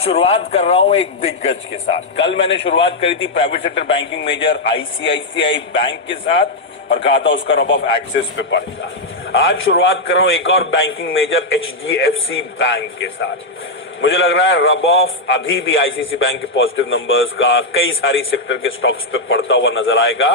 शुरुआत कर रहा हूं एक दिग्गज के साथ। कल मैंने शुरुआत करी थी private sector banking major ICICI bank के साथ और कहा था उसका रब ऑफ एक्सेस पे पड़ेगा। आज शुरुआत कर रहा हूं एक और बैंकिंग मेजर एचडीएफसी बैंक के साथ। मुझे लग रहा है रब ऑफ अभी भी आईसीआईसीआई बैंक के पॉजिटिव नंबर्स का कई सारी सेक्टर के स्टॉक्स पे पड़ता हुआ नजर आएगा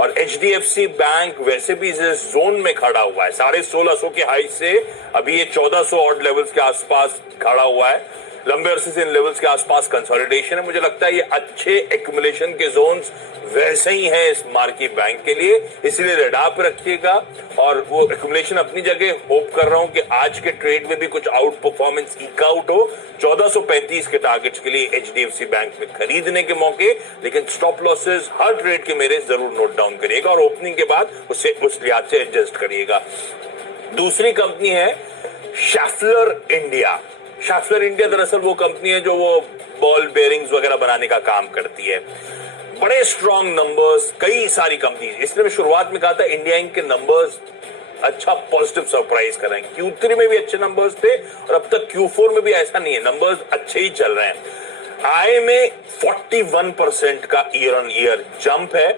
और एचडीएफसी बैंक वैसे भी इस जोन में खड़ा हुआ है। 1650 के हाई से अभी ये 1400 ऑड लेवल्स के आसपास खड़ा हुआ है। लंबे अरसे से इन लेवल्स के आसपास कंसोलिडेशन है। मुझे लगता है ये अच्छे एक्यूमुलेशन के जोन्स वैसे ही हैं इस मार्की बैंक के लिए, इसलिए रडार पे रखिएगा। और वो एक्यूमुलेशन अपनी जगह होप कर रहा हूं कि आज के ट्रेड में भी कुछ आउट परफॉर्मेंस ईक आउट हो। 1435 के टारगेट्स के लिए एचडीएफसी बैंक में खरीदने के मौके, लेकिन स्टॉप लॉसेस हर ट्रेड के मेरे जरूर नोट डाउन करिएगा और ओपनिंग के बाद उस लिहाज से एडजस्ट करिएगा। दूसरी कंपनी है शैफलर इंडिया। शैफलर इंडिया दरअसल वो कंपनी है जो वो बॉल बेयरिंग्स वगैरह बनाने का काम करती है। बड़े स्ट्रॉन्ग नंबर्स, कई सारी कंपनी, इसलिए मैं शुरुआत में कहा था इंडिया इंक के नंबर्स अच्छा पॉजिटिव सरप्राइज कर रहे हैं। Q3 में भी अच्छे नंबर्स थे और अब तक Q4 में भी ऐसा नहीं है, नंबर्स अच्छे ही चल रहे हैं। आय में 41% का ईयर ऑन ईयर जंप है।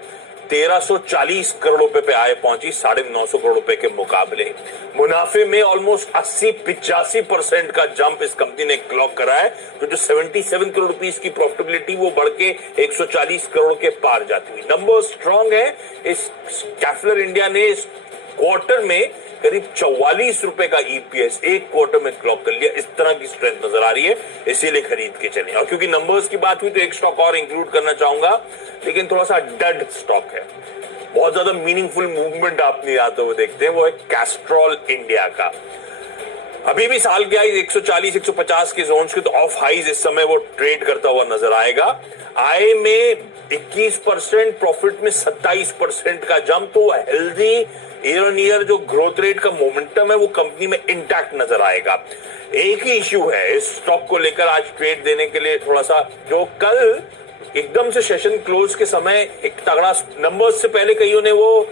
1340 करोड़ रुपए पे आय पहुंची 950 करोड़ रुपए के मुकाबले। मुनाफे में ऑलमोस्ट 80-85% का जंप इस कंपनी ने क्लॉक करा है। तो जो 77 करोड़ रुपीस की प्रॉफिटेबिलिटी वो बढ़ के 140 करोड़ के पार जाती हुई। नंबर स्ट्रांग है। इस कैफलर इंडिया ने इस क्वार्टर में करीब 44 रुपए का ईपीएस एक क्वार्टर में क्लॉक कर लिया। इस तरह की स्ट्रेंथ नजर आ रही है, इसीलिए खरीद के चले। और क्योंकि नंबर्स की बात हुई तो एक स्टॉक और इंक्लूड करना चाहूंगा, लेकिन थोड़ा सा डेड स्टॉक है, बहुत ज्यादा मीनिंगफुल मूवमेंट आप नहीं आते हुए देखते हैं। वो है कैस्ट्रॉल इंडिया का। अभी भी साल के हाइज 140-150 के जोन्स के, तो ऑफ हाइज इस समय वो ट्रेड करता हुआ नजर आएगा। आय में 21%, प्रॉफिट में 27% का जंप। तो हेल्दी ईयर ऑन ईयर जो ग्रोथ रेट का मोमेंटम है वो कंपनी में इंटैक्ट नजर आएगा। एक ही इश्यू है इस स्टॉक को लेकर आज ट्रेड देने के लिए, थोड़ा सा जो कल एकदम से सेशन क्लोज के समय एक तगड़ा नंबर्स से पहले कईयों ने वो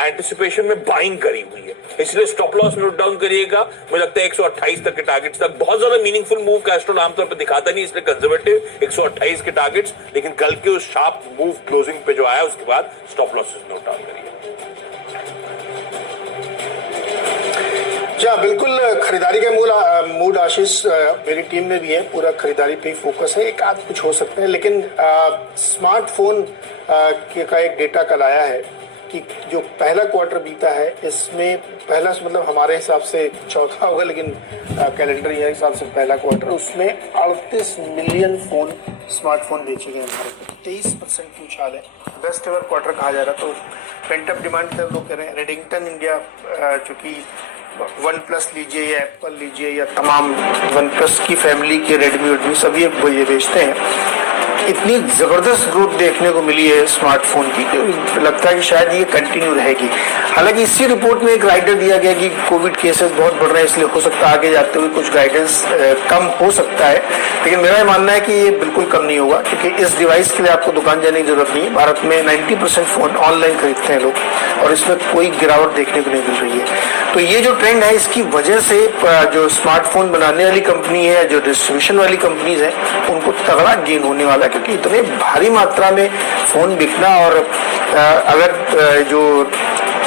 एंटिसिपेशन में बाइंग करी हुई है, इसलिए स्टॉप लॉस नोट डाउन करिएगा। मुझे लगता है 128 तक के टारगेट्स तक बहुत ज्यादा मीनिंगफुल मूव कैस्ट्रॉल आमतौर पर दिखाता नहीं, इसलिए कंजर्वेटिव 128 के टारगेट्स, लेकिन कल के उस शार्प मूव क्लोजिंग पे जो आया उसके बाद स्टॉप लॉसेस नोट डाउन करिए। जी बिल्कुल, खरीदारी का मूड आशीष मेरी टीम में भी है, पूरा खरीदारी पे ही फोकस है। एक आध कुछ हो सकते हैं, लेकिन स्मार्टफोन का एक डेटा कल आया है कि जो पहला क्वार्टर बीता है इसमें पहला मतलब हमारे हिसाब से चौथा होगा, लेकिन कैलेंडर ईयर हिसाब से पहला क्वार्टर, उसमें 38 मिलियन स्मार्टफोन बेचे गए हमारे। 23% की उछाल है, बेस्ट एवर क्वार्टर कहा जा रहा। तो पेंटअप डिमांड से लोग कह रहे हैं। रेडिंगटन इंडिया जो कि वन प्लस लीजिए या एप्पल लीजिए या तमाम वन प्लस की फैमिली के रेडमी सभी ये बेचते हैं। इतनी जबरदस्त ग्रोथ देखने को मिली है स्मार्टफोन की कि लगता है कि शायद ये कंटिन्यू रहेगी। हालांकि इसी रिपोर्ट में एक राइडर दिया गया कि कोविड केसेस बहुत बढ़ रहे हैं, इसलिए हो सकता है आगे जाते हुए कुछ गाइडेंस कम हो सकता है, लेकिन मेरा मानना है कि ये बिल्कुल कम नहीं होगा, क्योंकि इस डिवाइस के लिए आपको दुकान जाने की जरूरत नहीं है। भारत में 90% फोन ऑनलाइन खरीदते हैं लोग और इसमें कोई गिरावट देखने को नहीं मिल रही है। तो ये जो ट्रेंड है इसकी वजह से जो स्मार्टफोन बनाने वाली कंपनी है, जो डिस्ट्रीब्यूशन वाली कंपनीज है, उनको तगड़ा गेन होने वाला है, क्योंकि इतने भारी मात्रा में फोन बिकना। और अगर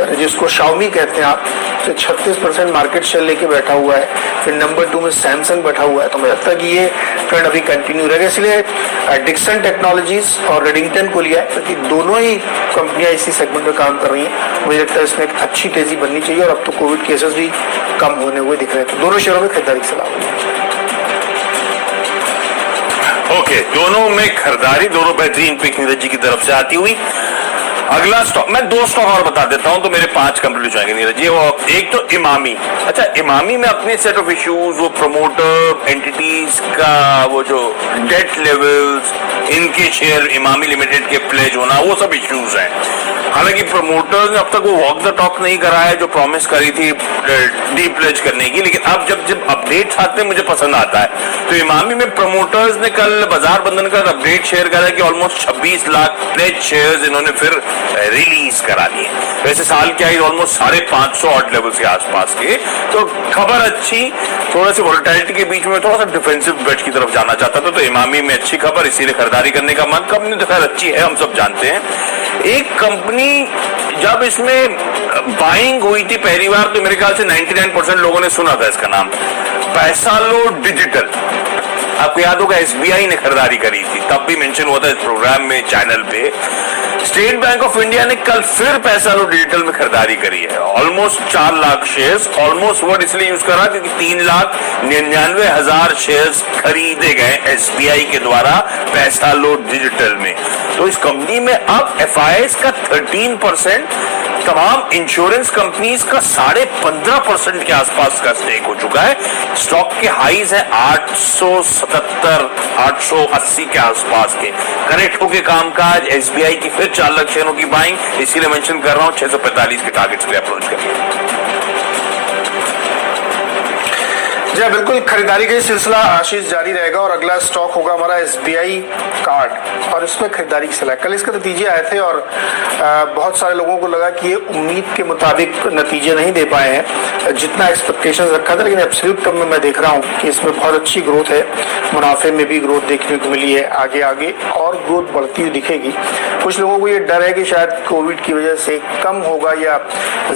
जिसको Xiaomi कहते हैं आप, तो 36% मार्केट शेयर लेके बैठा हुआ है, फिर नंबर 2 में सैमसंग बैठा हुआ है। तो मुझे लगता है कि ये ट्रेंड अभी कंटिन्यू रहेगा, इसलिए डिक्सन टेक्नोलॉजीज और रेडिंगटन को लिया है, क्योंकि दोनों ही कंपनियां इसी सेगमेंट में काम कर रही हैं। मुझे लगता है इसमें एक अच्छी तेजी बननी चाहिए और अब तो कोविड केसेस भी कम होने हुए दिख रहे हैं। तो दोनों शेयरों में खरीदारी की सलाह ओके, दोनों में खरीदारी, दोनों बेहतरीन पिक नीरज जी की तरफ से आती हुई। अगला स्टॉक, मैं 2 स्टॉक और बता देता हूं तो मेरे 5 कंप्लीट हो जाएंगे नीरज जी। वो एक तो इमामी। अच्छा, इमामी में अपने सेट ऑफ इश्यूज, वो प्रोमोटर एंटिटीज का वो जो डेट लेवल्स, इनके शेयर इमामी लिमिटेड के प्लेज होना, वो सब इश्यूज हैं। हालांकि प्रमोटर्स ने अब तक वो वॉक द टॉक नहीं करा है जो प्रॉमिस करी थी डीप्लेज करने की, लेकिन अब जब अपडेट्स आते हैं मुझे पसंद आता है। तो इमामी में प्रमोटर्स ने कल बाजार बंधन का अपडेट शेयर करा कि ऑलमोस्ट 26 लाख प्लेज शेयर्स इन्होंने फिर रिलीज करा दिए। वैसे साल के आई ऑलमोस्ट 550 ऑड लेवल के आसपास के, तो खबर अच्छी। थोड़ा सी वोलेटिलिटी के बीच में थोड़ा सा डिफेंसिव बेट की तरफ जाना चाहता था, तो इमामी में अच्छी खबर, इसीलिए खरीदारी करने का मन। कंपनी तो खैर अच्छी है, हम सब जानते हैं। एक कंपनी जब इसमें बाइंग हुई थी पहली बार तो मेरे ख्याल से 99% लोगों ने सुना था इसका नाम, पैसालो डिजिटल। आपको याद होगा एसबीआई ने खरीदारी करी थी, तब भी मेंशन हुआ था इस प्रोग्राम में, चैनल पे। स्टेट बैंक ऑफ इंडिया ने कल फिर पैसालो डिजिटल में खरीदारी करी है, almost 4 lakh shares. Almost word इसलिए यूज करा क्योंकि 3,99,000 शेयर्स खरीदे गए एसबीआई के द्वारा पैसालो डिजिटल में। तो इस कंपनी में अब एफआईआईज का 13%, तमाम इंश्योरेंस कंपनीज का 15.5% के आसपास का स्टेक हो चुका है। स्टॉक के हाईज है 870, 880 के आसपास के। करेक्ट होके कामकाज, एसबीआई की फिर 4 लाख शेयरों की बाइंग, इसीलिए मेंशन कर रहा हूं 645 के टारगेट्स के लिए अप्रोच करिए। जी बिल्कुल, खरीदारी का सिलसिला आशीष जारी रहेगा और अगला स्टॉक होगा हमारा एसबीआई कार्ड, और इसमें खरीदारी की सलाह। कल इसके नतीजे आए थे और बहुत सारे लोगों को लगा कि ये उम्मीद के मुताबिक नतीजे नहीं दे पाए हैं जितना एक्सपेक्टेशन रखा था, लेकिन एब्सोल्यूट टर्म में मैं देख रहा हूँ कि इसमें बहुत अच्छी ग्रोथ है। मुनाफे में भी ग्रोथ देखने को मिली है, आगे आगे और ग्रोथ बढ़ती हुई दिखेगी। कुछ लोगों को ये डर है कि शायद कोविड की वजह से कम होगा या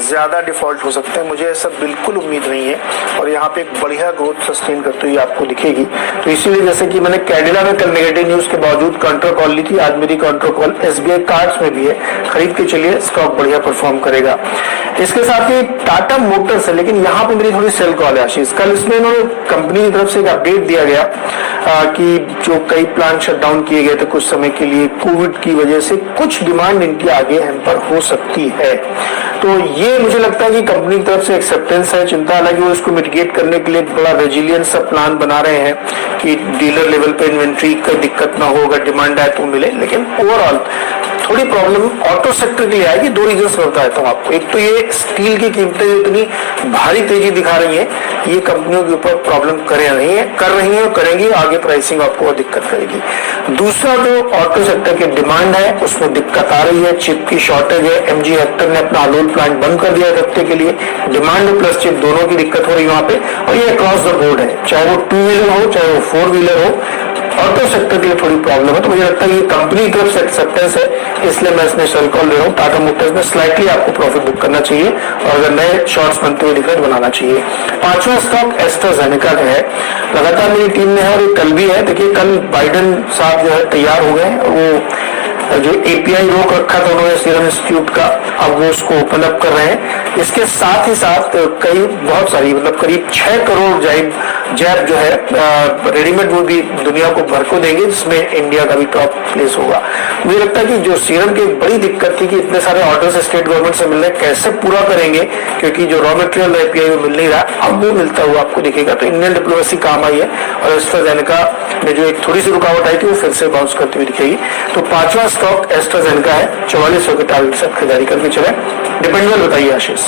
ज्यादा डिफॉल्ट हो सकते हैं। मुझे ऐसा बिल्कुल उम्मीद नहीं है और यहाँ पे एक बढ़िया ग्रोथ सस्टेन करते हुए आपको दिखेगी। तो इसीलिए जैसे कि मैंने कैडिला में कल नेगेटिव न्यूज के बावजूद काउंटर कॉल ली थी, आज मेरी काउंटर कॉल एसबीआई कार्ड्स में भी है। खरीद के चलिए, स्टॉक बढ़िया परफॉर्म करेगा। इसके साथ ही टाटा मोटर्स है, लेकिन यहाँ पे मेरी थोड़ी सेल कॉल है आशीष। कल इसमें इन्होंने कंपनी की तरफ से एक अपडेट दिया गया कि जो कई प्लांट शटडाउन किए गए थे कुछ समय के लिए कोविड की वजह से, कुछ डिमांड इनकी आगे हैम्पर हो सकती है। तो ये मुझे लगता है कि कंपनी की तरफ से एक्सेप्टेंस है। चिंता हालांकि वो इसको मिटिगेट करने के लिए बड़ा रेजिलियंस प्लान बना रहे हैं कि डीलर लेवल पे इन्वेंट्री का दिक्कत ना हो, अगर डिमांड आए तो मिले। लेकिन ओवरऑल थोड़ी प्रॉब्लम ऑटो सेक्टर के लिए आएगी। 2 रीजन में बताता हूँ आपको। एक तो ये स्टील की कीमतें इतनी भारी तेजी दिखा रही है, ये कंपनियों के ऊपर प्रॉब्लम कर रही है और करेंगी, आगे प्राइसिंग आपको और दिक्कत करेगी। दूसरा जो ऑटो सेक्टर की डिमांड है उसमें दिक्कत आ रही है, चिप की शॉर्टेज है। एमजी हेक्टर ने अपना आलोल प्लांट बंद कर दिया एक हफ्ते के लिए। डिमांड प्लस चिप दोनों की दिक्कत हो रही है वहां पे, और ये अक्रॉस द बोर्ड है, चाहे वो 2 व्हीलर हो चाहे वो 4 व्हीलर हो। ऑटो सेक्टर के लिए थोड़ी प्रॉब्लम है, तो मुझे लगता है ये कंपनी की तरफ से एक्सेप्टेंस है, इसलिए मैं इसमें सेल कॉल ले रहा हूँ। टाटा मोटर्स में स्लाइटली आपको प्रॉफिट बुक करना चाहिए और अगर नए शॉर्ट्स बनते हुए दिखाई बनाना चाहिए। 5वां स्टॉक एस्ट्राजेनेका का है, लगातार मेरी टीम में है और कल भी है। देखिए कल बाइडेन साहब जो है तैयार हो गए, वो जो एपीआई रोक रखा था उन्होंने सीरम इंस्टीट्यूट का, अब वो उसको ओपन अप कर रहे हैं। इसके साथ ही साथ बहुत सारी मतलब करीब 6 करोड़ जैब जो है रेडीमेड वो भी दुनिया को भर को देंगे, जिसमें इंडिया का भी टॉप प्लेस होगा। मुझे लगता है कि जो सीरम की एक बड़ी दिक्कत थी कि इतने सारे ऑर्डर्स स्टेट गवर्नमेंट से मिल रहे हैं, कैसे पूरा करेंगे, क्योंकि जो रॉ मटेरियल एपीआई वो मिल नहीं रहा, अब वो मिलता हुआ आपको दिखेगा। तो इंडियन डिप्लोमेसी काम आई है और एस्ट्राजेनेका में जो एक थोड़ी सी रुकावट आई थी वो फिर से बाउंस करती हुई दिखेगी। तो 5वां स्टॉक एस्ट्राजेनेका है, 4400 के टारगेट से खरीदारी करके चले। डिपेंडेबल बताइए आशीष।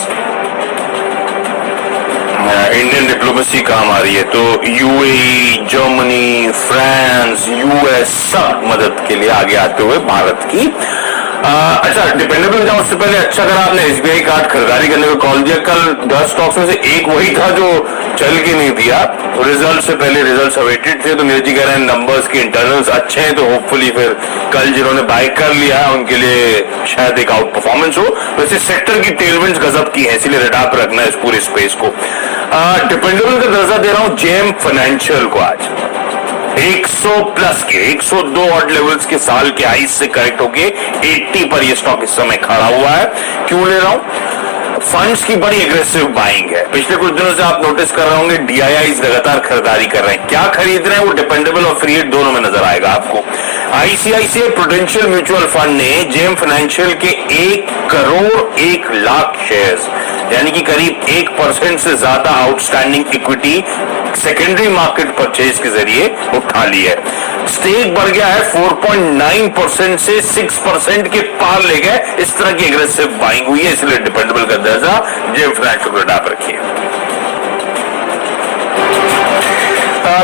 इंडियन डिप्लोमेसी काम आ रही है तो यूएई, जर्मनी, फ्रांस, यूएस सब मदद के लिए आगे आते हुए भारत की। अच्छा, डिपेंडेबल जाओ उससे पहले अच्छा करा आपने एसबीआई कार्ड खरीदारी करने को कॉल दिया। कल 10 स्टॉक्स में से एक वही था जो चल के नहीं दिया। रिजल्ट से पहले रिजल्ट्स अवेटेड थे, तो नीरज जी कह रहे हैं नंबर्स के इंटरनल्स अच्छे हैं, तो होपफुली फिर कल जिन्होंने बाय कर लिया उनके लिए शायद एक आउट परफॉर्मेंस हो। वैसे सेक्टर की टेलविंड्स गजब की है, इसीलिए रडार पर रखना है इस पूरे स्पेस को। डिपेंडेबल का दर्जा दे रहा हूं जेएम फाइनेंशियल को। आज 100 प्लस के 102 ऑड लेवल्स के साल के हाई से करेक्ट होके 80 पर ये स्टॉक इस समय खड़ा हुआ है। क्यों ले रहा हूं? फंड्स की बड़ी एग्रेसिव बाइंग है। पिछले कुछ दिनों से आप नोटिस कर रहे होंगे डीआईआईज लगातार खरीदारी कर रहे हैं। क्या खरीद रहे हैं वो डिपेंडेबल और फ्री दोनों में नजर आएगा आपको। आईसीआईसीआई प्रूडेंशियल म्यूचुअल फंड ने जेएम फाइनेंशियल के 1 करोड़ 1 लाख शेयर्स, यानी कि करीब 1% से ज्यादा outstanding equity secondary market purchase के जरिए उठा ली है। स्टेक बढ़ गया है 4.9% से 6% के पार ले गए। इस तरह की एग्रेसिव बाइंग हुई है, इसलिए डिपेंडेबल का दर्जा जेम फिनेंशियल को हटा रखिए।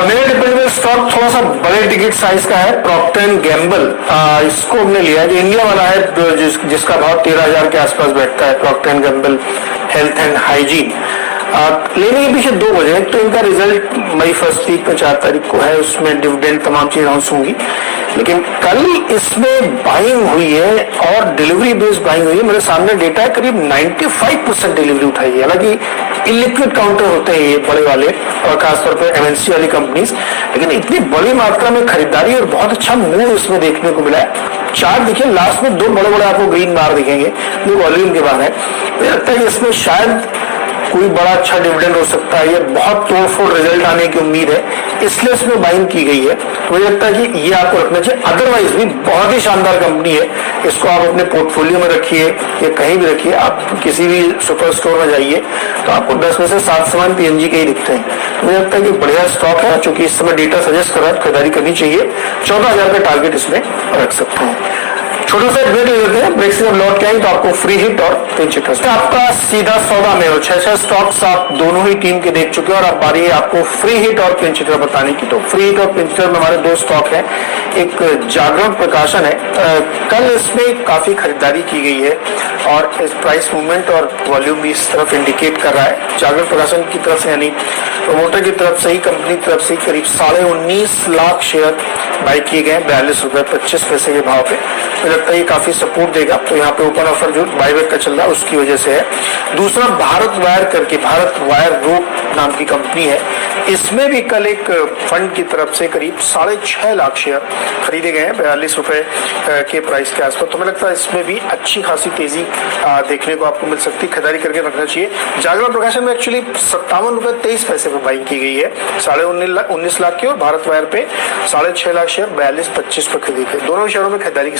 मेरा डिपेंडेबल स्टॉक थोड़ा सा बड़े टिकट साइज का है, प्रॉक्टर एंड गैम्बल। इसको हमने लिया है, जो इंडिया वाला है, जिसका भाव 13,000 के आसपास बैठता है। Procter and Gamble health and hygiene. लेने के पीछे 2 वजह है। तो इनका रिजल्ट मई 1 वीक में 4 तारीख को है, उसमें डिविडेंड तमाम चीज अनाउंस होंगी। लेकिन कल इसमें बाइंग हुई है और डिलीवरी बेस्ड बाइंग हुई है। मेरे सामने डेटा है, करीब 95% डिलीवरी उठाई है। हालांकि इलिक्विड काउंटर होते हैं ये बड़े वाले, और खासतौर पर एमएनसी वाली कंपनीज, लेकिन इतनी बड़ी मात्रा में खरीदारी और बहुत अच्छा मूव इसमें देखने को मिला है। चार्ट देखिए, लास्ट में 2 बड़े आपको ग्रीन बार दिखेंगे, जो वॉल्यूम के बाहर है। मुझे लगता है कि इसमें शायद कोई बड़ा अच्छा डिविडेंड हो सकता है। ये बहुत तोड़फोड़ रिजल्ट आने की उम्मीद है, इसलिए इसमें बाइंग की गई है। मुझे लगता है कि ये आपको रखना चाहिए। अदरवाइज भी बहुत ही शानदार कंपनी है, इसको आप अपने पोर्टफोलियो में रखिए या कहीं भी रखिए। आप किसी भी सुपर स्टोर में जाइए तो आपको 10 में से 7 सामान पीएनजी के ही दिखते हैं। मुझे लगता है कि बढ़िया स्टॉक है, चूंकि इस समय डेटा सजेस्ट कर रहा है खरीदारी करनी चाहिए। 14,000 का टारगेट इसमें रख सकते हैं। छोटा सा ब्रेक ले लेते हैं, ब्रेक से जब लौट के आएंगे तो आपको फ्री हिट और पिंच हिट आपका सीधा सौदा में, और 6 स्टॉक्स आप दोनों ही टीम के देख चुके हैं, और अब बारी है आपको फ्री हिट और पिंच हिट बताने की। तो फ्री हिट और पिंच हिट में हमारे 2 स्टॉक हैं। एक जागरण प्रकाशन है, कल इसमें काफी खरीदारी की गई है और इस प्राइस मूवमेंट और वॉल्यूम भी इस तरफ इंडिकेट कर रहा है। जागरण प्रकाशन की तरफ से, यानी प्रमोटर की तरफ से ही, कंपनी की तरफ से करीब 19.5 लाख शेयर बाई किए गए, 42 रुपए 25 पैसे के भाव पे। मुझे लगता है ये काफी सपोर्ट देगा। तो यहाँ पे ओपन ऑफर जो बाईबैक का चल रहा है उसकी वजह से है। दूसरा भारत वायर करके, भारत वायर रोप नाम की कंपनी है, इसमें भी कल एक फंड की तरफ से करीब 6.5 लाख शेयर खरीदे गए हैं 42 रुपए के प्राइस के आसपास। तो मुझे लगता है इसमें भी अच्छी खासी तेजी देखने को आपको मिल सकती है, खरीदारी करके रखना चाहिए। जागरण प्रकाशन में एक्चुअली 57 रुपए 23 पैसे पे बाइंग की गई है, 19.5 लाख की, और भारत वायर पे 6.5 लाख शेयर 42.25 पे खरीदी गई। दोनों शेयरों में खरीदारी की